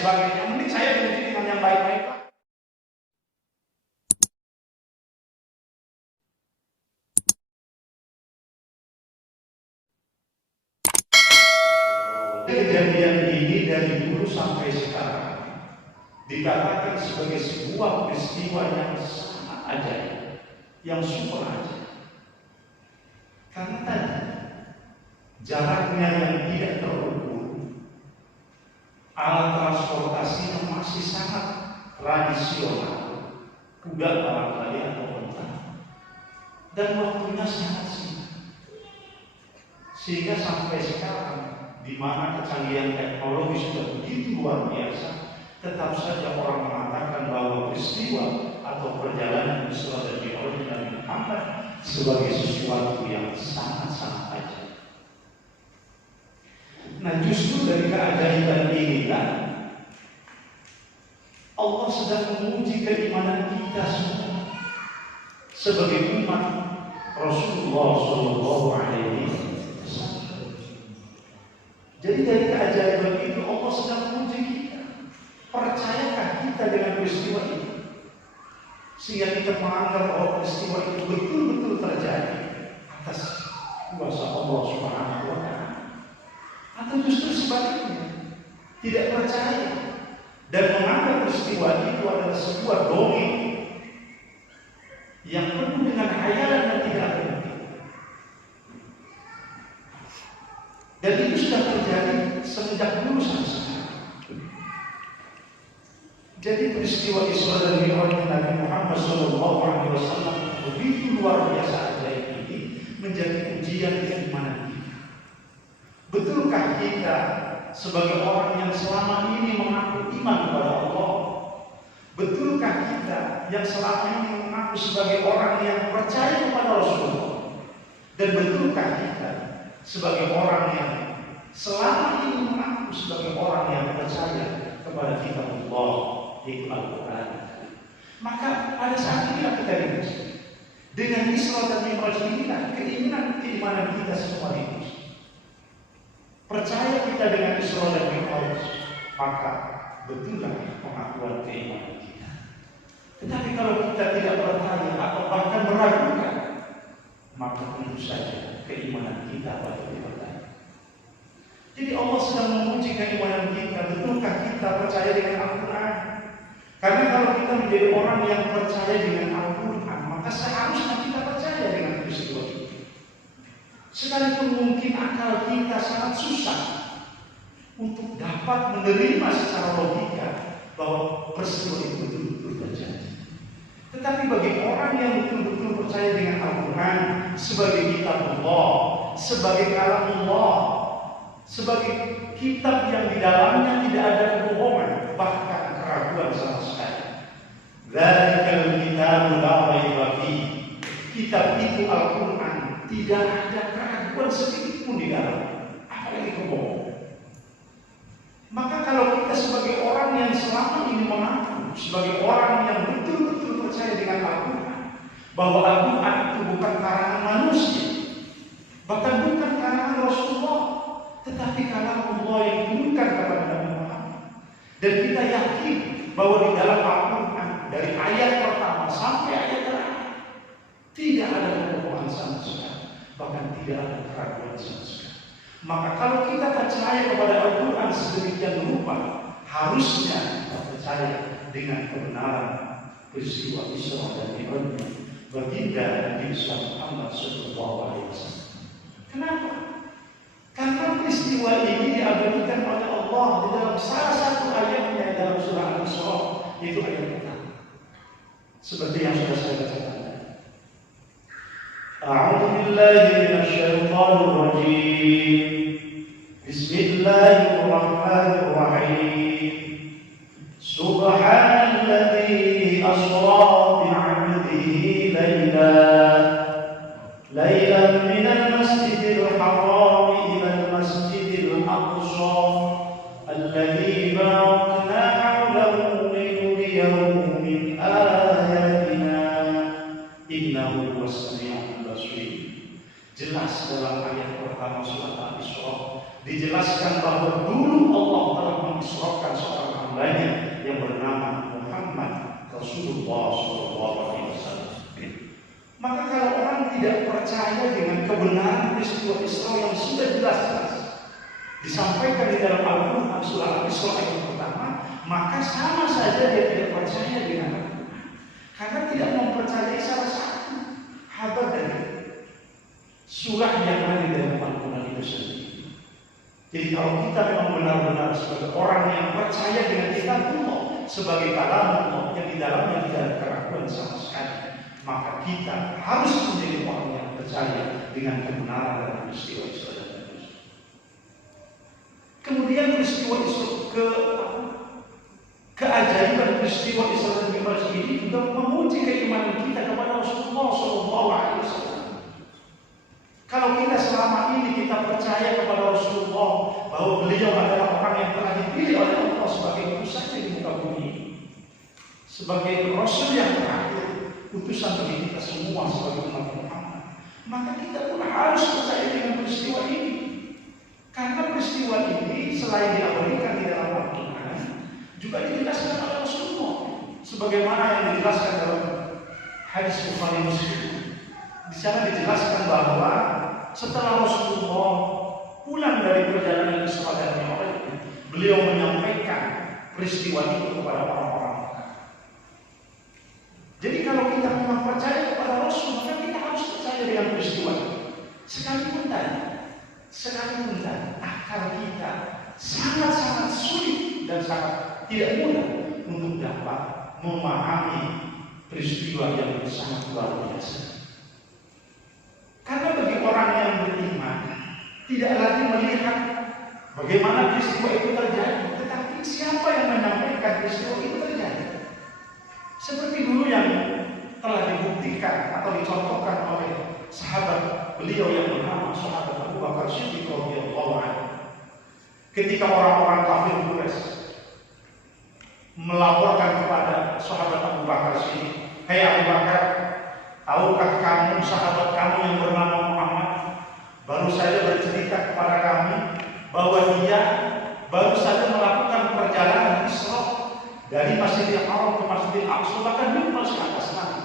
sebagainya. Mending saya diuji dengan yang baik-baik. Kejadian ini dari dulu sampai sekarang dikatakan sebagai sebuah peristiwa yang sangat ajaib, yang super ajaib. Karena tadi jaraknya yang tidak terukur, alat transportasinya masih sangat tradisional, kuda barangkali atau onta, dan waktunya sangat singkat. Sehingga sampai sekarang, di mana kecanggihan teknologi sudah begitu luar biasa, tetap saja orang mengatakan bahwa peristiwa atau perjalanan Isra dan Mi'raj Nabi Muhammad sebagai sesuatu yang sangat-sangat ajaib. Nah, justru dari keajaiban inilah Allah sedang menguji keimanan kita semua sebagai umat Rasulullah Shallallahu Alaihi Wasallam. Jadi dari keajaiban itu Allah sedang menguji kita. Percayakah kita dengan peristiwa ini? Sehingga kita menganggap bahwa peristiwa itu betul-betul terjadi atas kuasa Allah Subhanahu wa Ta'ala. Atau justru sebaliknya, tidak percaya dan menganggap peristiwa itu adalah sebuah dongeng yang penuh dengan khayalan dan tidak ada. Dan itu sudah terjadi semenjak dulu sampai sekarang. Jadi peristiwa Isra dan Mi'raj Nabi Muhammad SAW begitu luar biasa ajaib ini menjadi ujian keimanan kita. Betulkah kita sebagai orang yang selama ini mengaku iman kepada Allah? Betulkah kita yang selama ini mengaku sebagai orang yang percaya kepada Rasulullah? Dan betulkah kita sebagai orang yang selama ini mengaku sebagai orang yang percaya kepada kitab Allah di Al-Quran? Maka pada saat inilah kita diuji. Dengan Isra dan Mi'raj inilah keimanan kita semua diuji. Percaya kita dengan Isra dan Mi'raj, maka betullah pengakuan keimanan kita. Tetapi kalau kita tidak percaya atau bahkan meragukan, maka tentu saja keimanan kita patut dipertanyakan. Jadi Allah sedang menguji keimanan kita. Betulkah kita percaya dengan Al-Quran? Karena kalau kita menjadi orang yang percaya dengan Al-Quran, maka seharusnya kita percaya dengan peristiwa itu. Sekalipun mungkin akal kita sangat susah untuk dapat menerima secara logika bahwa peristiwa itu betul-betul terjadi. Tetapi bagi orang yang betul-betul percaya dengan Al-Quran sebagai kitab Allah, sebagai kalam Allah, sebagai kitab yang di dalamnya tidak ada kebohongan, bahkan keraguan sama sekali. Dzalikal kitabul la raiba fihi. Kitab itu Al-Quran, tidak ada keraguan sedikit pun di dalamnya, apalagi kebohongan. Maka kalau kita sebagai orang yang selama ini mengaku sebagai orang yang betul-betul percaya dengan Al-Quran, bahwa Al-Quran itu bukan karangan manusia, bahkan bukan karangan Rasulullah, tetapi karangan Allah yang diturunkan kepada Nabi Muhammad. Dan kita yakin bahwa di dalam Al-Quran dari ayat pertama sampai ayat terakhir tidak ada kebohongan sama sekali, bahkan tidak ada keraguan sama sekali. Maka kalau kita percaya kepada Al-Quran sedemikian rupa, harusnya kita percaya dengan kebenaran peristiwa Isra dan Mi'raj baginda Nabi Muhammad SAW. Kenapa? Karena peristiwa ini diabadikan oleh Allah di dalam salah satu ayatnya dalam surah Al-Isra, yaitu ayat pertama. Seperti yang sudah saya bacakan. A'udzu billahi minasyaitonir rajim. Bismillahirrahmanirrahim. Subhanalladzi asra bi'abdihi laylan minal masjidil haram ilal masjidil aqsa alladzi barakna hawlahu linuriyahu min ayatina innahu huwas samiul basir. Jelas dalam ayat pertama surat Al-Isra dijelaskan bahwa dulu Allah telah mengisrakan seorang hambanya yang bernama Muhammad Rasulullah SAW. Maka kalau orang tidak percaya dengan kebenaran peristiwa Isra yang sudah jelas-jelas disampaikan di dalam Al-Quran surah Al-Isra yang pertama, maka sama saja dia tidak percaya dengan Al-Quran, karena tidak mempercayai salah satu habar dari surah yang ada di dalam Al-Quran itu sendiri. Jadi kalau kita memang benar-benar sebagai orang yang percaya dengan kitabullah sebagai kalamullah yang di dalamnya tidak ada keraguan sama sekali, maka kita harus menjadi orang yang percaya dengan kebenaran dalam peristiwa Isra dan Mi'raj. Kemudian peristiwa Isra keajaiban peristiwa Isra dan Mi'raj ini juga menguji keimanan kita kepada Rasulullah SAW. Kalau kita selama ini kita percaya kepada Rasulullah bahwa beliau adalah orang yang telah dipilih oleh Allah sebagai utusannya di muka bumi, sebagai Rasul yang terakhir, utusan bagi kita semua sebagai umat Muhammad, maka kita pun harus percaya dengan peristiwa ini. Karena peristiwa ini selain diabadikan di dalam Al-Quran, juga dijelaskan oleh Rasulullah, sebagaimana yang dijelaskan dalam hadis Bukhari Muslim. Di sana dijelaskan bahwa setelah Rasulullah pulang dari perjalanan Isra dan Mi'raj, beliau menyampaikan peristiwa itu kepada orang-orang. Jadi kalau kita memang percaya kepada Rasul, maka kita harus percaya dengan peristiwa itu. Sekalipun akal kita sangat-sangat sulit dan sangat tidak mudah untuk dapat memahami peristiwa yang sangat luar biasa. Karena bagi orang yang beriman tidak lagi melihat bagaimana peristiwa itu terjadi, tetapi siapa yang menyampaikan peristiwa itu terjadi. Seperti dulu yang telah dibuktikan atau dicontohkan oleh sahabat beliau yang bernama sahabat Abu Bakar Siddiq radhiyallahu anhu. Ketika orang-orang kafir Quraisy melaporkan kepada sahabat Abu Bakar Siddiq, "Hai Abu Bakar, tahukah kamu sahabat kamu yang bernama Muhammad baru saja bercerita kepada kami bahwa dia baru saja melakukan perjalanan Isra dari Masjidil Haram ke Masjidil Aqsa, bahkan di ke atas nanti.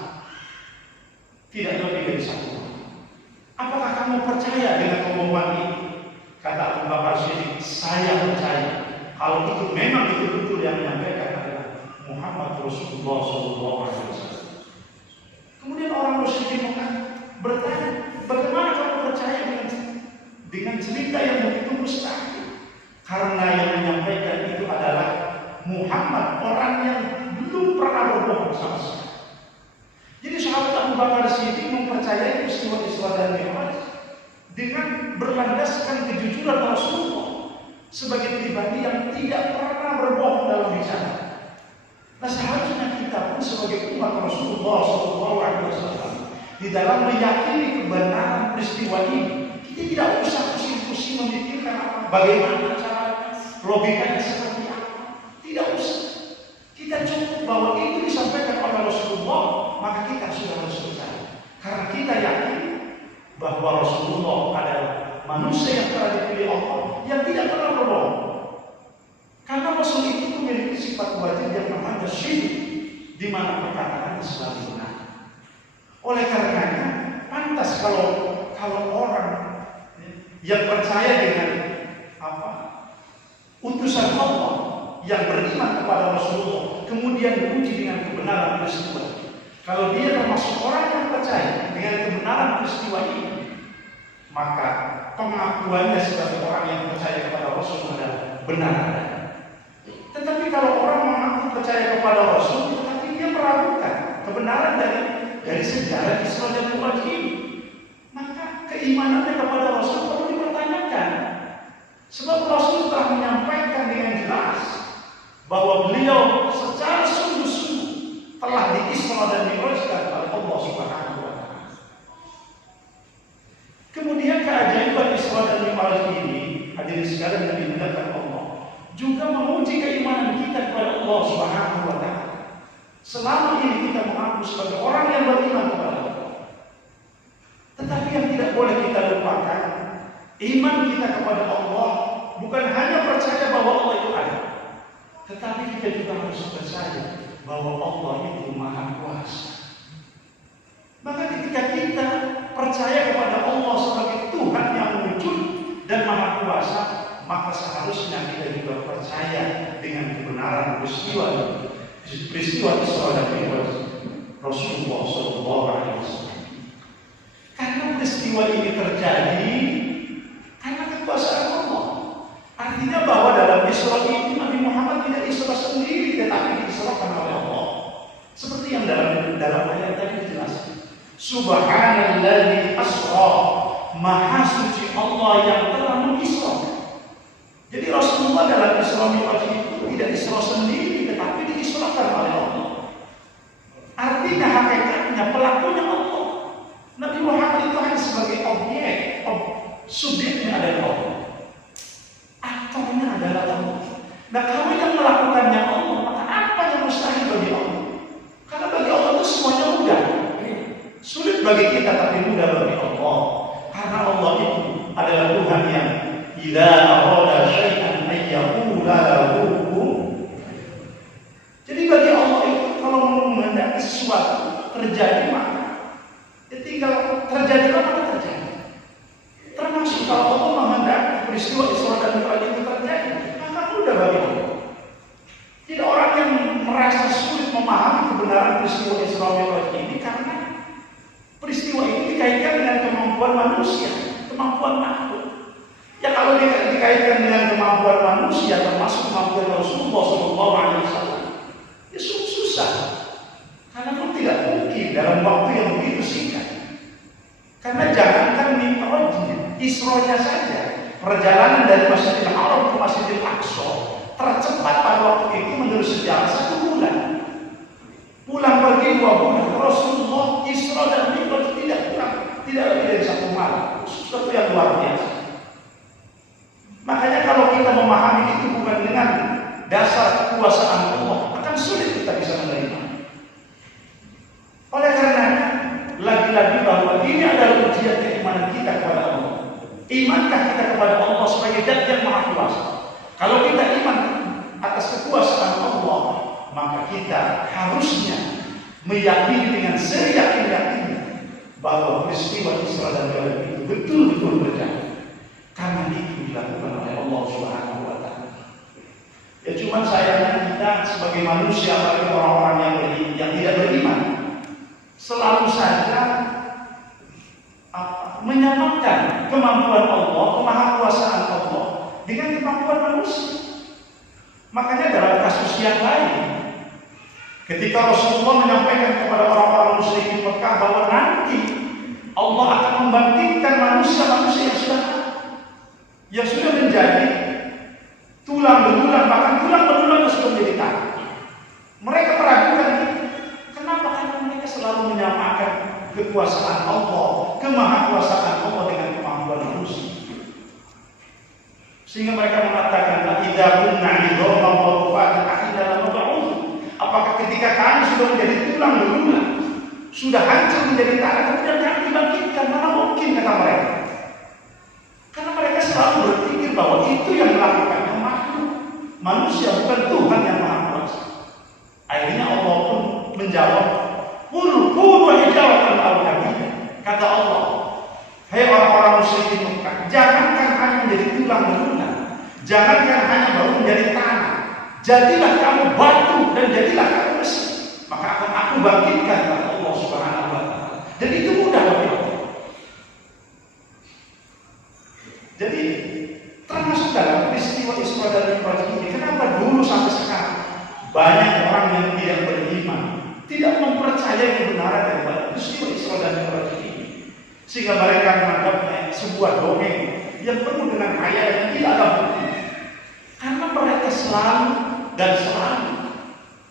Tidak lebih dari 1 tahun. Apakah kamu percaya dengan pengumuman ini?" Kata Abu Bakar Siddiq, "Saya percaya. Kalau itu memang betul-betul yang menyampaikan adalah Muhammad Rasulullah SAW." Kemudian orang musyrikin bertanya, "Bagaimana kamu percaya dengan cerita yang begitu mustahil?" Karena yang menyampaikan itu adalah Muhammad, orang yang belum pernah berbohong sama sekali. Jadi sahabat Abu Bakar Siddiq mempercayai peristiwa Isra dan Mi'raj dengan berlandaskan kejujuran Rasulullah sebagai pribadi yang tidak pernah berbohong dalam bicara. Nah, seharusnya kita pun sebagai umat Rasulullah SAW di dalam meyakini kebenaran peristiwa ini, kita tidak usah pusing-pusing memikirkan bagaimana caranya, logikanya seperti apa. Tidak usah. Kita cukup bahwa itu disampaikan oleh Rasulullah, maka kita sudah harus percaya. Karena kita yakin bahwa Rasulullah adalah manusia yang telah dipilih Allah, yang tidak pernah berbohong. Karena Rasul itu memiliki sifat wajib yang namanya syirik, di mana perkataannya selalu benar. Oleh karenanya, pantas kalau orang yang percaya dengan utusan Allah, yang beriman kepada Rasulullah, kemudian diuji dengan kebenaran peristiwa. Kalau dia termasuk orang yang percaya dengan kebenaran peristiwa ini, maka pengakuannya sebagai orang yang percaya kepada Rasul adalah benar. Tetapi kalau orang mengaku percaya kepada Rasul, tetapi dia meragukan kebenaran dari sejarah Isra dan Mi'raj ini, maka keimanannya kepada Rasul perlu dipertanyakan. Sebab Rasul telah menyampaikan dengan jelas bahwa beliau secara sungguh-sungguh telah di-Isra dan Mi'rajkan oleh Allah Subhanahu wa Ta'ala. Kemudian keajaiban Isra dan Mi'raj ini, hadirin sekalian yang dimuliakan Allah, juga menguji keimanan kita kepada Allah Subhanahu wa Ta'ala. Selama ini kita mengaku sebagai orang yang beriman kepada Allah, tetapi yang tidak boleh kita lupakan, iman kita kepada Allah bukan hanya percaya bahwa Allah itu ada, Tetapi kita juga harus percaya bahwa Allah itu Maha Kuasa. Maka ketika kita percaya kepada Allah sebagai Tuhan yang wujud dan Maha Kuasa, maka seharusnya kita juga percaya dengan kebenaran peristiwa Isra dan Mi'raj Rasulullah SAW. Karena peristiwa ini terjadi karena kekuasaan Allah. Artinya bahwa dalam Isra ini Nabi Muhammad tidak Isra sendiri, tetapi diisrakan oleh Allah. Seperti yang dalam ayat tadi dijelaskan. Subhanalladzi asra, Maha suci Allah yang telah mengisra. Jadi Rasulullah dalam Isra Mi'raj itu tidak Isra sendiri, tetapi diisrakan oleh Allah. Artinya hakikatnya pelakunya Allah. Nabi Muhammad itu hanya sebagai objek, subjeknya adalah Allah. Aktornya adalah Allah. Nah, kalau yang melakukannya Allah, maka apa yang mustahil bagi Allah? Karena bagi Allah itu semuanya mudah. Sulit bagi kita, tapi mudah bagi Allah. Karena Allah itu adalah Tuhan yang idza arada syai'an ayyaqula lahu. Jadi bagi Allah itu kalau menghendaki sesuatu terjadi, maka tinggal terjadi maka terjadi. Termasuk kalau Allah menghendaki peristiwa Isra dan Mi'raj itu terjadi, maka mudah bagi Allah. Tidak orang yang merasa sulit memahami kebenaran peristiwa Isra Mi'raj ini karena peristiwa ini dikaitkan dengan kemampuan manusia, kemampuan makhluk. Ya kalau dikaitkan dengan kemampuan manusia, termasuk kemampuan Rasulullah SAW, ya susah. Karena pun tidak mungkin dalam waktu yang begitu singkat. Karena jangankan Mi'rajnya, Isra-nya saja, perjalanan dari Masjidil Haram ke Masjidil Aqsa tercepat pada waktu itu menurut sejarah 1 bulan. Pulang pergi 2 bulan. Rasulullah Isra dan Mi'raj tidak pulang, tidak lebih dari 1 malam. Sesuatu yang luar biasa. Makanya kalau kita memahami itu bukan dengan dasar kekuasaan Allah, akan sulit kita bisa menerima. Oleh karenanya, lagi-lagi bahwa ini adalah ujian keimanan kita kepada Allah. Imankah kita kepada Allah sebagai Zat yang Maha Kuasa? Kalau kita iman atas kekuasaan Allah, maka kita harusnya meyakini dengan seyakin-yakinnya bahwa peristiwa Isra dan Mi'raj itu betul-betul terjadi. Karena itu dilakukan oleh Allah Subhanahu wa Ta'ala. Ya cuma sayangnya kita sebagai manusia, bagi orang-orang yang tidak beriman, selalu saja menyamakan kemampuan Allah, kemahakuasaan Allah dengan kemampuan manusia. Makanya dalam kasus yang lain, ketika Rasulullah menyampaikan kepada orang-orang musyrikin Mekah bahwa nanti Allah akan membangkitkan manusia-manusia yang sudah menjadi tulang belulang, bahkan tulang belulang sudah menjadi tanah. Mereka meragukan itu. Kenapa? Karena mereka selalu menyamakan kekuasaan Allah, kemahakuasaan Allah dengan kemampuan manusia. Sehingga mereka mengatakan, "Idza kunna 'idhaman wa rufatan akhirna lamab'uts." Apakah ketika kami sudah menjadi tulang belulang, sudah hancur menjadi tanah, kemudian kami dibangkitkan? Mana mungkin, kata mereka. Karena mereka selalu berpikir bahwa itu yang melakukannya makhluk, manusia, bukan Tuhan yang Maha Kuasa. Akhirnya Allah pun menjawab, "Qul kunu hijaratan aw hadida." Kata Allah, "Hai orang-orang musyrikin Mekah, jangankan hanya menjadi tulang belulang, jangankan hanya baru menjadi tanah, jadilah kamu batu dan jadilah kamu besi, maka akan aku bangkitkan," kata Allah Subhanahu wa Ta'ala. Dan itu mudah bagi Allah. Jadi termasuk dalam peristiwa Isra dan Mi'raj ini, kenapa dulu sampai sekarang banyak orang yang tidak beriman, tidak mempercayai kebenaran daripada peristiwa Isra dan Mi'raj ini, sehingga mereka menganggapnya sebuah dongeng yang penuh dengan khayal yang tidak ada bukti. Karena mereka selalu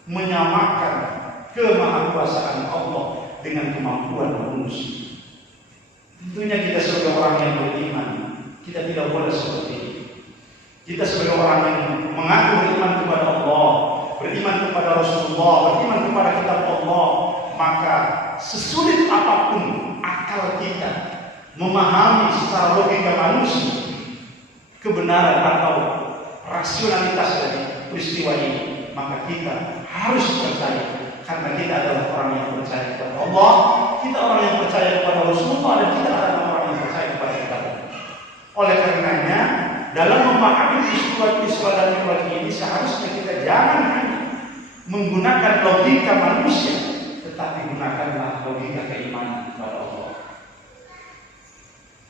menyamakan kemahakuasaan Allah dengan kemampuan manusia. Tentunya kita sebagai orang yang beriman, kita tidak boleh seperti ini. Kita sebagai orang yang mengaku beriman kepada Allah, beriman kepada Rasulullah, beriman kepada kitab Allah, maka sesulit apapun akal kita memahami secara logika manusia kebenaran atau rasionalitas dari peristiwa ini, maka kita harus percaya, karena kita adalah orang yang percaya kepada Allah, kita orang yang percaya kepada Rasulullah, dan kita adalah orang yang percaya kepada kita. Oleh karenanya, dalam memahami peristiwa-peristiwa dan Mi'raj ini, seharusnya kita jangan hanya menggunakan logika manusia, tetapi gunakanlah logika keimanan kepada Allah.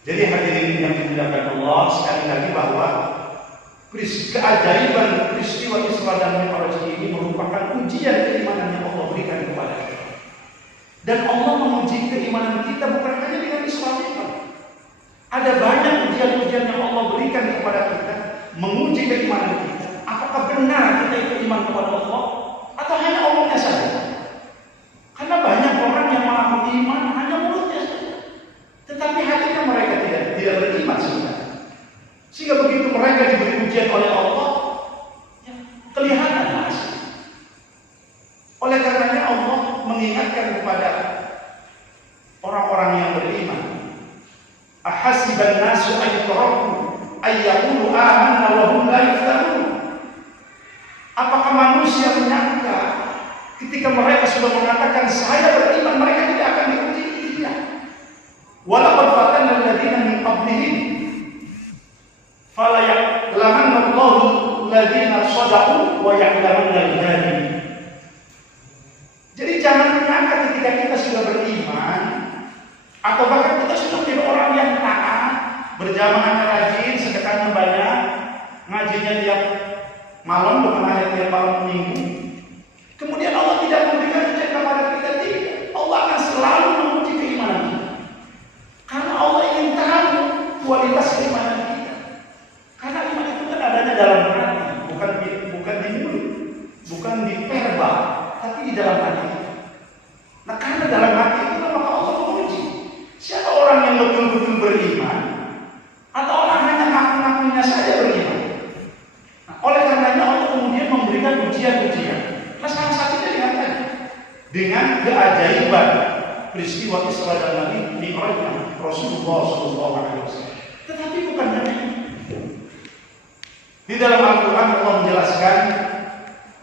Jadi hadirin yang dimuliakan Allah, sekali lagi bahwa keajaiban peristiwa Isra dan Mi'raj ini merupakan ujian keimanan yang Allah berikan kepada kita. Dan Allah menguji keimanan kita bukan hanya dengan Isra Mi'raj. Ada banyak ujian-ujian yang Allah berikan kepada kita, menguji keimanan kita. Apakah benar kita itu iman kepada Allah, atau hanya omongnya saja? Karena banyak orang yang mengaku iman hanya mulutnya saja, tetapi hatinya mereka tidak beriman sebenarnya. Sehingga begitu mereka diberi ujian oleh Allah, ya, kelihatan hasil. Oleh karenanya Allah mengingatkan kepada orang-orang yang beriman, ahasiban nasu ayyutraku ayyaqulu amanna wa hum la yuftanun. Apakah manusia menyangka ketika mereka sudah mengatakan saya beriman, mereka tidak akan diuji? Tidak. Walaqad fatanna alladziina min qablihim fala ya'lamanna Allahu alladziina shadaqu wa ya'lamanna al-kadhibin. Jadi jangan menyangka ketika kita sudah beriman, atau bahkan kita sudah menjadi orang yang taat, berjamaahnya rajin, sedekahnya banyak, ngajinya tiap malam, bukan hanya tiap malam minggu, kemudian Allah tidak memberikan ujian kepada kita. Tidak. Allah akan selalu menguji keimanan kita, karena Allah ingin tahu kualitas keimanan kita. Karena iman itu kan adanya dalam hati, bukan di mulut, bukan di verbal, tapi di dalam hati. Nah, karena dalam hati itu maka Allah menguji siapa orang yang betul-betul beriman, atau orang hanya ngaku-ngakunya saja beriman. Nah, oleh karenanya Allah kemudian memberikan ujian-ujian. Nah, salah satunya dengan keajaiban peristiwa Isra dan Mi'raj Rasulullah SAW. Tetapi bukan hanya itu. Di dalam Al-Quran Allah menjelaskan,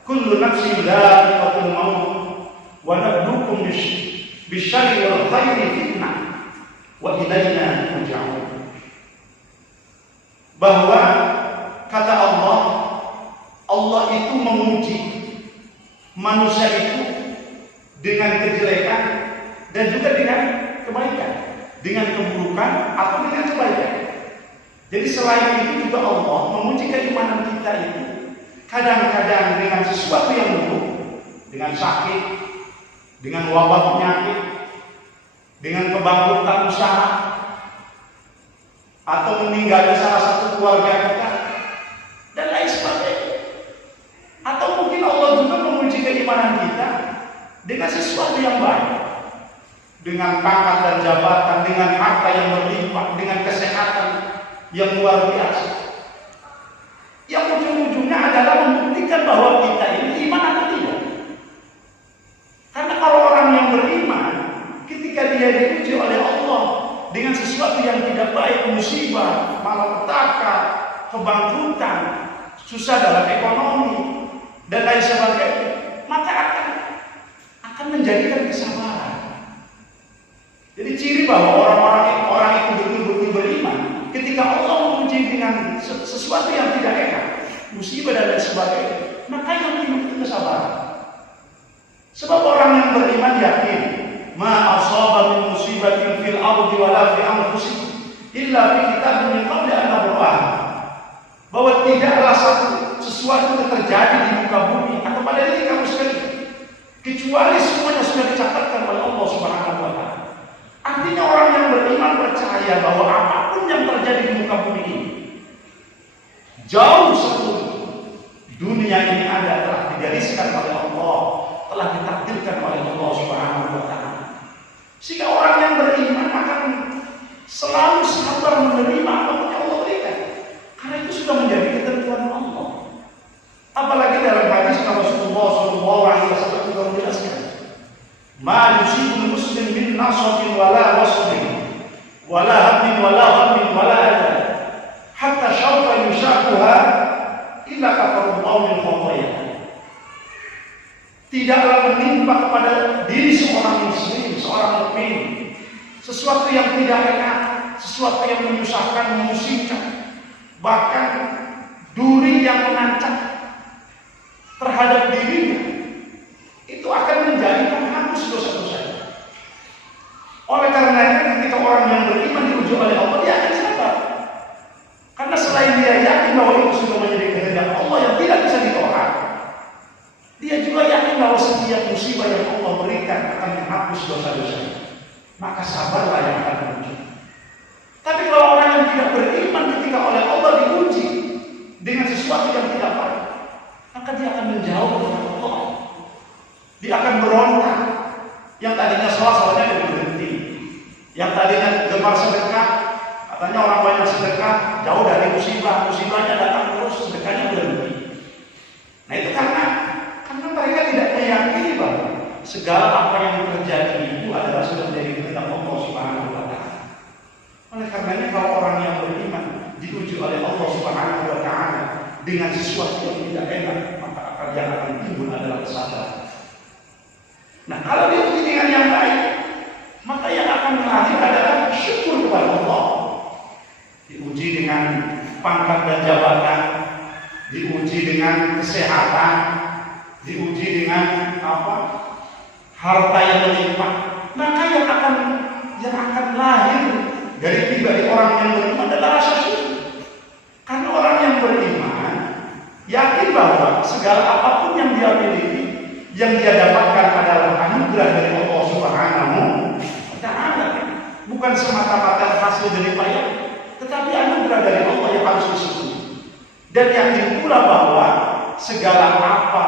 kullu nafsin dha'iqatul maut wa nabluukum bisyarri wal khairi fitnah wa ilaina turja'un. Bahwa kata Allah itu menguji manusia itu dengan kejelekan dan juga dengan kebaikan, dengan keburukan atau dengan kebaikan. Jadi selain itu juga Allah menguji keimanan kita itu kadang-kadang dengan sesuatu yang buruk, dengan sakit, dengan wabah penyakit, dengan kebangkrutan usaha, atau meninggalnya salah satu keluarga kita, dan lain sebagainya. Atau mungkin Allah juga menguji keimanan kita dengan sesuatu yang baik, dengan pangkat dan jabatan, dengan harta yang berlimpah, dengan kesehatan yang luar biasa, yang ujung-ujungnya adalah membuktikan bahwa kita ini iman atau tidak. Karena kalau orang yang beriman, ketika dia diuji oleh Allah dengan sesuatu yang tidak baik, musibah, malapetaka, kebangkrutan, susah dalam ekonomi, dan lain sebagainya, maka akan menjadikan kesabaran. Jadi ciri bahwa orang itu betul-betul beriman, ketika Allah menguji dengan sesuatu yang tidak enak, musibah dan lain sebagainya, maka yang timbul itu kesabaran. Sebab orang yang beriman yakin, ma asaba min musibatin fil ardi wala fi anfusikum illa fi kitabin min qabli an nabraha. Bahwa tidaklah sesuatu yang terjadi di muka bumi atau pada diri kamu sekalian, kecuali semuanya sudah dicatatkan oleh Allah Subhanahu wa Ta'ala. Artinya orang yang beriman percaya bahwa apapun yang terjadi di muka bumi ini, jauh sebelum dunia ini ada, telah digariskan oleh Allah, telah ditakdirkan oleh Allah Subhanahu wa Ta'ala. Sehingga orang yang beriman akan selalu sabar menerima apapun yang Allah berikan, karena itu sudah menjadi ketentuan Allah. Apalagi dalam hadis Rasulullah SAW juga menjelaskan, ma yusibul muslim min nasabin wala wasbin wala hammin wala ghammin wala adha hatta syauqa yushaquha illa kafarallahu min khataya. tidaklah menimpa kepada diri seorang muslim, seorang mukmin, sesuatu yang tidak enak, sesuatu yang menyusahkan, memusingkan, bahkan duri yang menancap terhadap dirinya, itu akan menjadi penghapus dosa-dosanya. Oleh karenanya ketika orang yang beriman diuji oleh Allah, dia akan sabar. Karena selain dia yakin bahwa itu sudah menjadi kehendak Allah yang tidak bisa ditolak, dia juga yakin bahwa setiap musibah yang Allah berikan akan menghapus dosa-dosanya. Maka sabarlah yang akan muncul. Tapi kalau orang yang tidak beriman ketika oleh Allah diuji dengan sesuatu yang tidak baik, maka dia akan menjauh dari Allah. Dia akan berontak. Yang tadinya sholat-sholatnya dia berhenti. Yang tadinya gemar sedekah, katanya orang banyak sedekah, jauh dari musibah, musibahnya datang terus, sedekahnya berhenti. Nah itu karena mereka tidak meyakini bahwa segala apa yang terjadi itu adalah sudah menjadi kehendak Allah Subhanahu wa Ta'ala. Oleh karenanya kalau orang yang beriman diuji oleh Allah Subhanahu wa Ta'ala dengan sesuatu yang tidak enak, maka yang akan timbul adalah kesabaran. Nah kalau diuji dengan yang baik, maka yang akan lahir adalah syukur kepada Allah. Diuji dengan pangkat dan jabatan, diuji dengan kesehatan, diuji dengan harta yang melimpah, maka yang akan lahir dari pribadi orang yang beriman adalah rasa syukur. Karena orang yang beriman yakin bahwa segala apapun yang dia miliki, yang dia dapatkan adalah anugerah dari Allah Subhanahu wa Ta'ala, bukan semata-mata hasil dari payah, tetapi anugerah dari Allah yang harus disyukuri. Dan yakin pula bahwa segala apa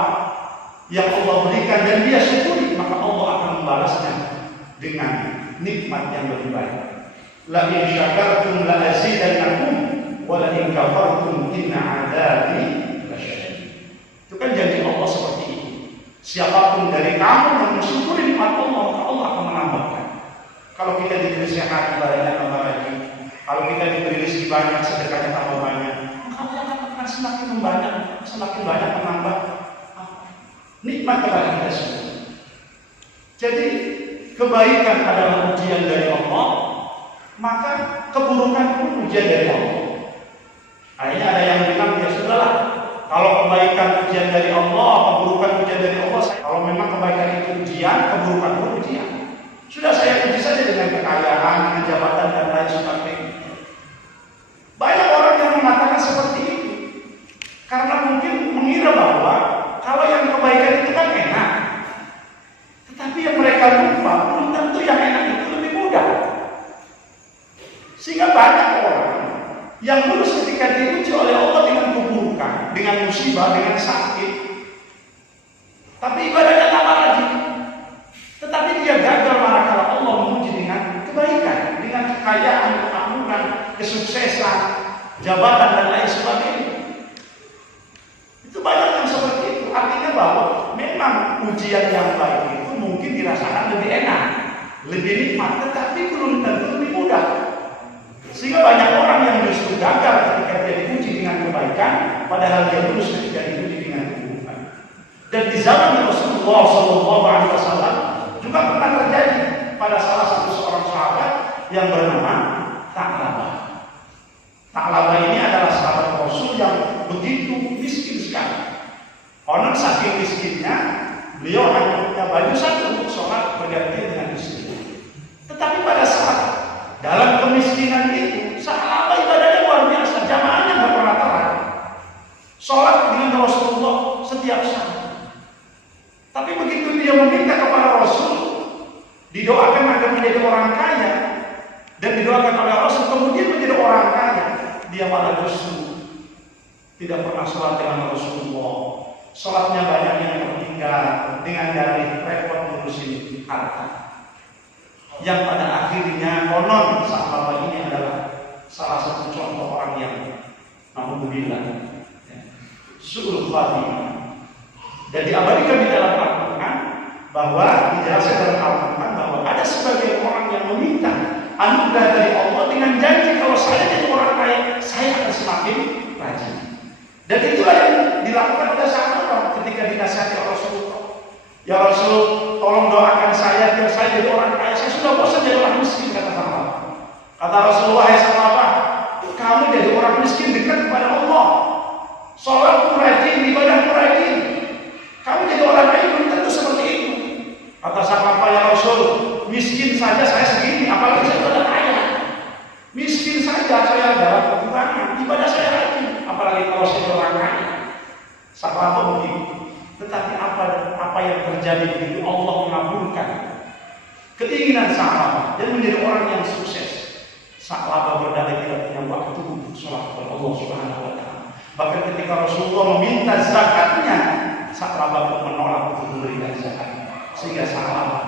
yang Allah berikan dan dia syukuri, maka Allah akan membalasnya dengan nikmat yang lebih baik. La in syakartum la azidannakum wa la in kafartum inna 'adzabi lasyadid. Itu kan janji Allah seperti itu. Siapapun dari kamu yang mensyukuri nikmat Allah, maka Allah akan menambahkan. Kalau kita diberi sehat, ibadahnya tambah lagi. Kalau kita diberi rezeki banyak, sedekahnya tambah banyak, maka Allah akan semakin membanyak, semakin banyak menambah nikmat kepada kita semua. Jadi kebaikan adalah ujian dari Allah, maka keburukan pun ujian dari Allah. Akhirnya ada yang bilang, ya sudahlah, kalau kebaikan ujian dari Allah, keburukan ujian dari Allah. Kalau memang kebaikan itu ujian, keburukan pun ujian. Sudah saya uji saja dengan kekayaan, dengan jabatan dan lain sebagainya. Banyak orang yang mengatakan seperti itu karena mungkin mengira bahwa kalau yang kebaikan itu kan enak, tetapi yang mereka lupa belum tentu yang enak itu lebih mudah. Sehingga banyak orang yang lulus ketika diuji oleh Allah dengan keburukan, dengan musibah, dengan sakit, tapi ibadahnya tambah lagi. Tetapi dia gagal manakala Allah menguji dengan kebaikan, dengan kekayaan, kemakmuran, kesuksesan, jabatan dan lain sebagainya. Itu banyak yang seperti itu. Artinya bahwa memang ujian yang baik itu mungkin dirasakan lebih enak, lebih nikmat, tetapi belum tentu lebih mudah. Sehingga banyak orang yang justru gagal ketika dia diuji dengan kebaikan, padahal dia lulus ketika diuji dengan keburukan. Dan di zaman Rasulullah SAW juga pernah terjadi pada salah satu seorang sahabat yang bernama Tha'labah. Tha'labah ini adalah sahabat Rasul yang begitu miskin sekali. Konon saking miskinnya, beliau hanya punya baju satu untuk sholat berganti dengan istri. Tetapi pada saat dalam kemiskinan itu, sahabat ibadahnya luar biasa, jamaahnya nggak pernah telat. Sholat dengan Rasulullah setiap saat. Tapi begitu dia meminta kepada Rasul, didoakan agar menjadi orang kaya, dan didoakan oleh Rasul kemudian menjadi orang kaya, dia malah justru tidak pernah sholat dengan Rasulullah. Sholatnya banyak yang tertinggal dengan dalih repot ngurusin harta. Yang pada akhirnya konon sahabat ini adalah salah satu contoh orang yang naudzubillah su'ul khatimah. Dan diabadikan di dalam Al-Quran bahwa dijelaskan dalam Al-Quran bahwa ada sebagian orang yang meminta anugerah dari Allah dengan janji kalau saya jadi orang kaya, saya akan semakin rajin. Dan itulah yang dilakukan oleh sahabat ketika dinasihati Rasulullah. Ya Rasul, tolong doakan saya biar saya jadi orang kaya. Saya sudah bosan jadi orang miskin, kata sahabat. Kata Rasulullah, "Hai sahabat, kamu jadi orang miskin dekat kepada Allah. Sholat pun rajin, ibadah pun rajin. Kamu jadi orang kaya belum tentu seperti itu." Kata sahabat, "Ya Rasul, miskin saja saya segini, apalagi saya sudah kaya. Miskin saja saya dalam kekurangan, ibadah saya rajin, apalagi kalau saya orang kaya." Sahabat begitu. Tetapi apa yang terjadi begitu Allah mengabulkan keinginan sahabat dan menjadi orang yang sukses. Sahabat berdalih tidak punya waktu untuk sholat kepada Allah Subhanahu wa Ta'ala. Bahkan ketika Rasulullah meminta zakatnya, sahabat pun menolak untuk memberikan zakat. Sehingga sahabat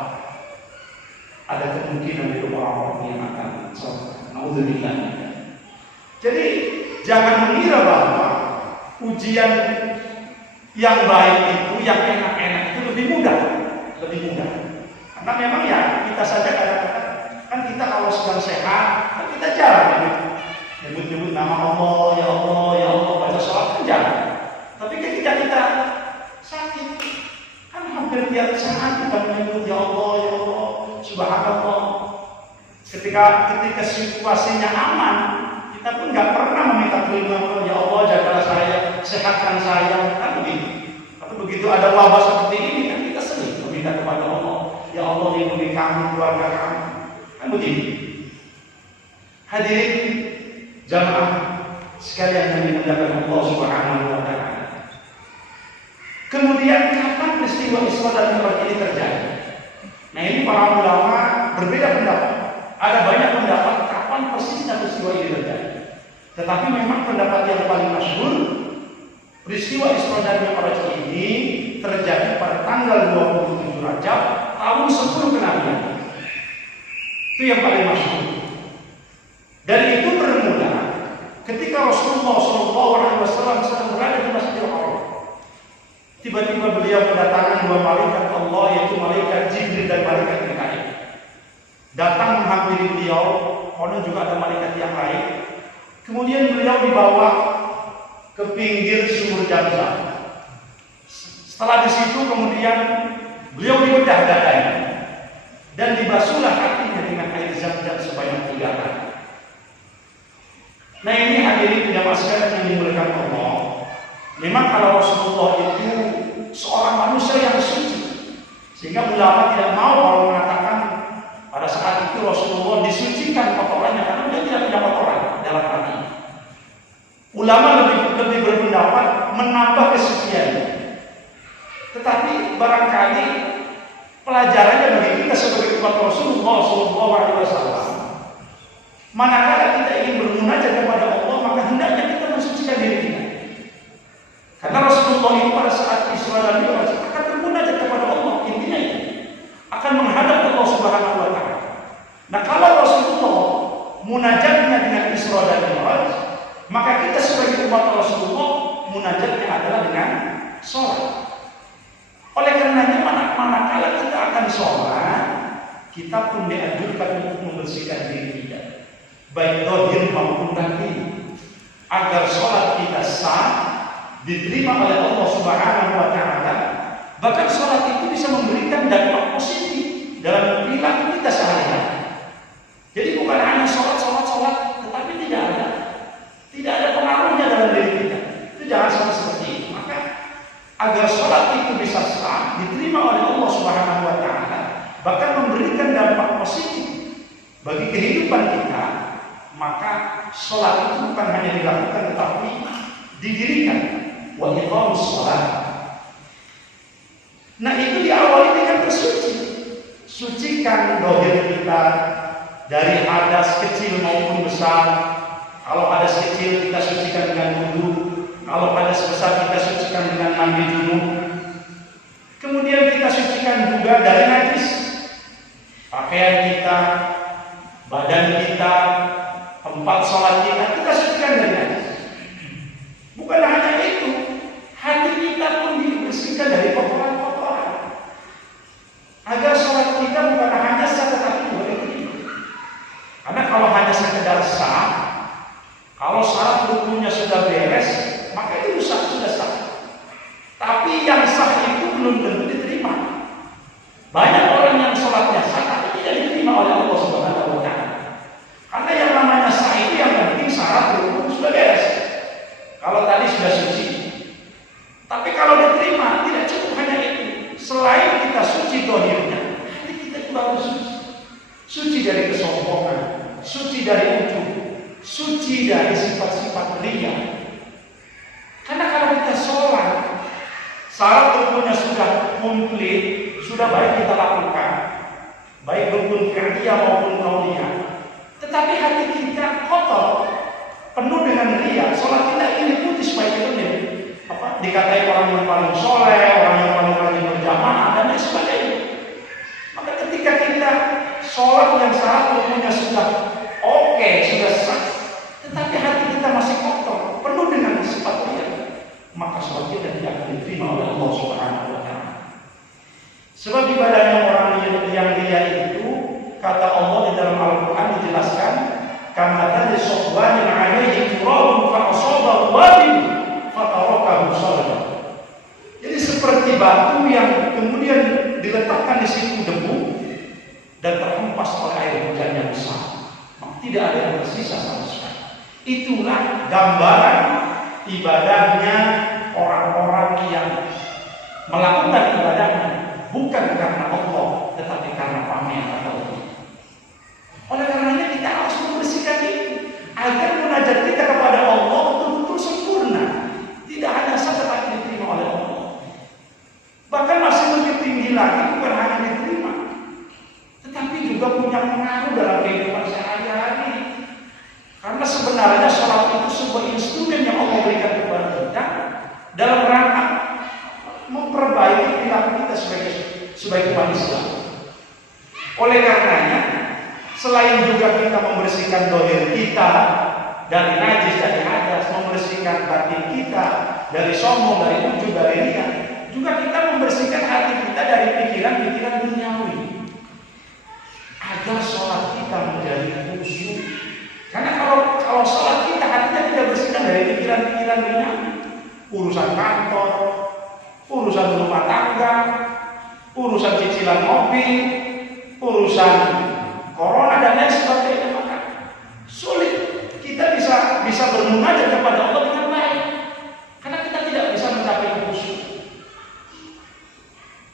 ada kemungkinan di orang-orang yang akan sholat. Naudzubillah. Jadi jangan mengira bahwa ujian yang baik itu, yang enak-enak itu lebih mudah. Karena memang ya kita saja kadang-kadang kan kita kalau sedang sehat, kan kita jarang nyebut nama Allah, ya Allah, ya Allah, baca sholat kan jarang. Tapi ketika kita sakit, kan hampir tiap saat kita menyebut ya Allah, ya Allah, subhanallah. Ketika situasinya aman, kita pun nggak pernah meminta perlindungan, ya Allah jagalah saya, sehatkan saya, kan begitu. Tapi begitu ada wabah seperti ini, kan kita sering meminta kepada Allah, ya Allah lindungi kami, keluarga kami, kan begitu. Hadirin jamaah sekalian yang dimuliakan Allah Subhanahu wa Ta'ala. Kemudian kapan peristiwa Isra dan Mi'raj ini terjadi? Nah, ini para ulama berbeda pendapat. Ada banyak pendapat kapan persisnya peristiwa ini terjadi. Tetapi memang pendapat yang paling masyhur, peristiwa Isra dan Mi'raj ini terjadi pada tanggal 27 Rajab tahun 10 kenabian. Itu yang paling masyhur. Dan itu bermula ketika Rasulullah SAW sedang berada di Masjidil Haram. Tiba-tiba beliau mendatangkan dua malaikat Allah, yaitu malaikat Jibril dan malaikat Mikail. Datang menghampiri beliau, konon juga ada malaikat yang lain. Kemudian beliau dibawa ke pinggir sumur Zamzam. Setelah di situ kemudian beliau dibedah dadanya dan dibasuhlah hatinya dengan air Zamzam sebanyak 3 kali. Nah, ini hadirin jamaah sekalian yang dimuliakan Allah. Memang kalau Rasulullah itu seorang manusia yang suci, sehingga ulama tidak mau kalau mengatakan pada saat itu Rasulullah disucikan kotorannya karena dia tidak punya kotoran dalam hati. Ulama lebih berpendapat menambah kesuciannya. Tetapi barangkali pelajarannya bagi kita sebagai umat Rasulullah SAW, manakala kita ingin bermunajat kepada Allah, maka hendaknya kita mensucikan diri kita. Karena Rasulullah itu pada saat Isra dan Mi'raj akan bermunajat kepada Allah, intinya itu akan menghadap Allah Subhanahu wa Ta'ala. Nah, kalau Rasulullah munajatnya dengan Isra dan Mi'raj, maka kita sebagai umat Rasulullah munajatnya adalah dengan sholat. Oleh karenanya manakala kita akan sholat, kita pun dianjurkan untuk membersihkan diri kita, baik zahir maupun batin, agar sholat kita sah, diterima oleh Allah Subhanahu wa Ta'ala. Bahkan sholat itu bisa memberikan dampak positif dalam perilaku kita sehari-hari. Jadi bukan hanya sholat, tetapi tidak ada pengaruhnya dalam diri kita. Itu jangan sampai seperti itu. Maka agar sholat itu bisa sah, diterima oleh Allah Subhanahu wa Ta'ala, bahkan memberikan dampak positif bagi kehidupan kita, maka sholat itu bukan hanya dilakukan tetapi didirikan. Wa iqamus shalah. Nah, itu diawali dengan bersuci. Sucikan zahir kita dari hadas kecil maupun besar. Kalau hadas kecil kita sucikan dengan wudu, kalau hadas besar kita sucikan dengan mandi junub. Kemudian kita sucikan juga dari najis. Pakaian kita, badan kita, tempat sholat kita sucikan dari najis. Bukan hanya itu, hati kita pun dibersihkan dari kotoran-kotoran. Agar sholat kita bukan hanya sah tetapi boleh diterima. Karena kalau hanya sekedar sah, kalau syarat rukunnya sudah beres, maka itu sudah sah. Tapi yang sah itu belum tentu diterima. Banyak orang yang sholatnya sah tapi tidak diterima oleh Allah Subhanahu wa Ta'ala. Karena yang namanya sah itu yang penting syarat rukun sudah beres. Kalau tadi sudah suci. Tapi kalau diterima tidak cukup hanya itu. Selain kita suci dohirnya, hati kita juga harus suci. Suci dari kesombongan, suci dari ujub, suci dari sifat-sifat riya. Karena kalau kita sholat, syarat rukunnya sudah komplit, sudah baik kita lakukan, baik rukun fi'liyah maupun qauliyah. Tetapi hati kita kotor, penuh dengan riya. Sholat kita ini putih supaya kita dikatai orang yang paling soleh, orang yang paling rajin berjamaah dan lain sebagainya. Maka ketika kita sholat yang syarat rukunnya sudah oke, sudah sah, tetapi hati kita masih kotor, penuh dengan sifat riya, maka sholat kita tidak akan diterima oleh Allah Subhanahu wa Ta'ala. Sebab ibadahnya orang yang riya itu, kata Allah di dalam Al-Quran dijelaskan, kamathali sofwanin alaihi turabun fa asabahu wabil fatarakahu shaldan. Jadi seperti batu yang kemudian diletakkan di situ debu dan terhempas oleh air hujan yang besar, maka tidak ada yang tersisa sama sekali. Itulah gambaran ibadahnya orang-orang yang melakukan ibadahnya bukan karena Allah, tetapi karena pamer atau Allah. Oleh karenanya kita harus membersihkan itu agar munajat kita kepada Allah betul-betul sempurna, tidak hanya sah tetapi diterima oleh Allah. Bahkan masih lebih tinggi lagi, bukan hanya diterima, tetapi juga punya pengaruh dalam kehidupan sehari-hari. Karena sebenarnya sholat itu sebuah instrumen yang Allah berikan kepada kita dalam rangka memperbaiki perilaku kita sebagai umat Islam. Oleh karenanya, selain juga kita membersihkan dohir kita dari najis, dari hadas, membersihkan batin kita dari sombong, dari ujub, dari riya, juga kita membersihkan hati kita dari pikiran-pikiran duniawi agar sholat kita menjadi khusyuk. Karena kalau sholat kita hatinya tidak bersihkan dari pikiran-pikiran duniawi, urusan kantor, urusan rumah tangga, urusan cicilan mobil, urusan corona dan lain sebagainya, maka sulit kita bisa bermunajat kepada Allah dengan baik, karena kita tidak bisa mencapai khusyuk.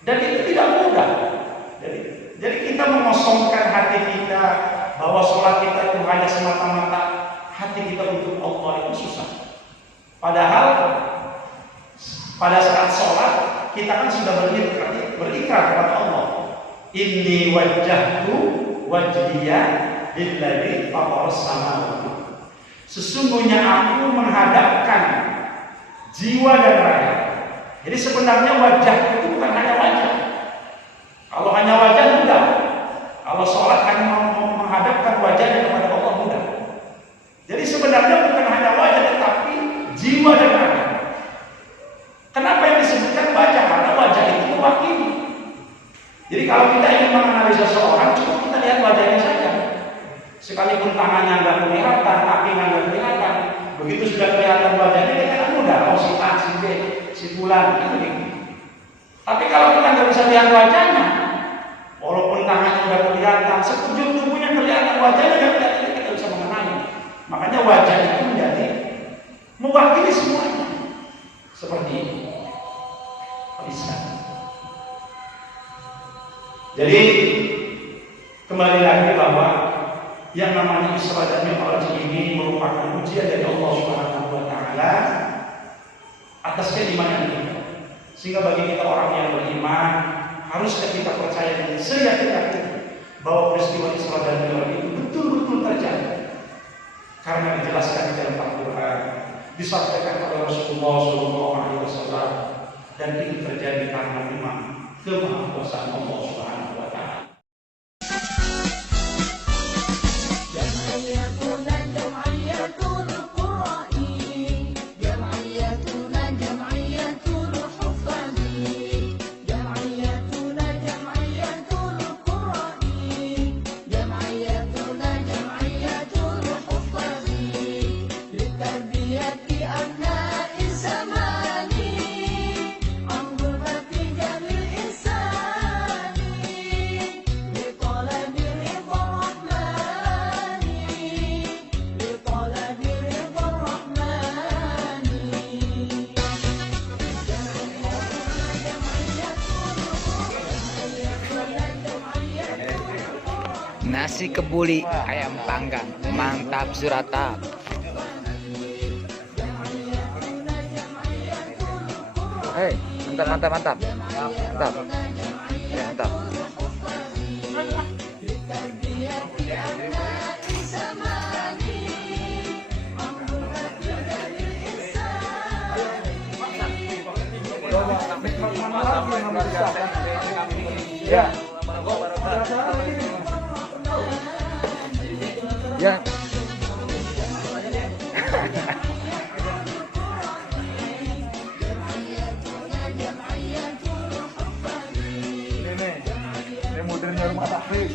Dan itu tidak mudah. Jadi kita mengosongkan hati kita bahwa sholat kita itu hanya semata-mata hati kita untuk Allah itu susah. Padahal pada saat sholat kita kan sudah berikrar kepada Allah. Inni wajjahtu wajhiya lilladzi fataras samawati. Sesungguhnya aku menghadapkan jiwa dan raga. Jadi sebenarnya wajah itu bukan hanya wajah. Kalau hanya wajah mudah. Kalau sholat hanya menghadapkan wajahnya kepada Allah mudah. Jadi sebenarnya bukan hanya wajah tetapi jiwa dan raga. Kenapa yang disebutkan wajah? Karena wajah itu mewakili. Jadi kalau kita ingin menganalisa seseorang, cukup kita lihat wajahnya saja. Sekalipun tangannya nggak kelihatan, kakinya nggak kelihatan, begitu sudah kelihatan wajahnya, kita kan mudah. Oh, si A, si B, si Fulan, gitu. Tapi kalau kita nggak bisa lihat wajahnya, walaupun tangannya nggak kelihatan, sekujur tubuhnya kelihatan, wajahnya nggak kelihatan, kita bisa mengenali. Makanya wajah itu menjadi mewakili semuanya. Seperti ini. Bisa. Jadi kembali lagi bahwa yang namanya Isra dan Mi'raj ini merupakan ujian dari Allah Subhanahu wa Ta'ala atas keimanan kita. Sehingga bagi kita orang yang beriman, haruskah kita percaya dengan seyakin-yakin bahwa peristiwa Isra dan Mi'raj itu betul-betul terjadi. Karena dijelaskan di dalam Al-Quran, disampaikan oleh Rasulullah SAW, dan itu terjadi karena memang kemahakuasaan Allah Subhanahu wa Ta'ala. Nasi kebuli ayam panggang, mantap suratap. Hei, mantap. Mantap. Ya, mantap. Ya. Ya. Ini modernnya rumah Taufik.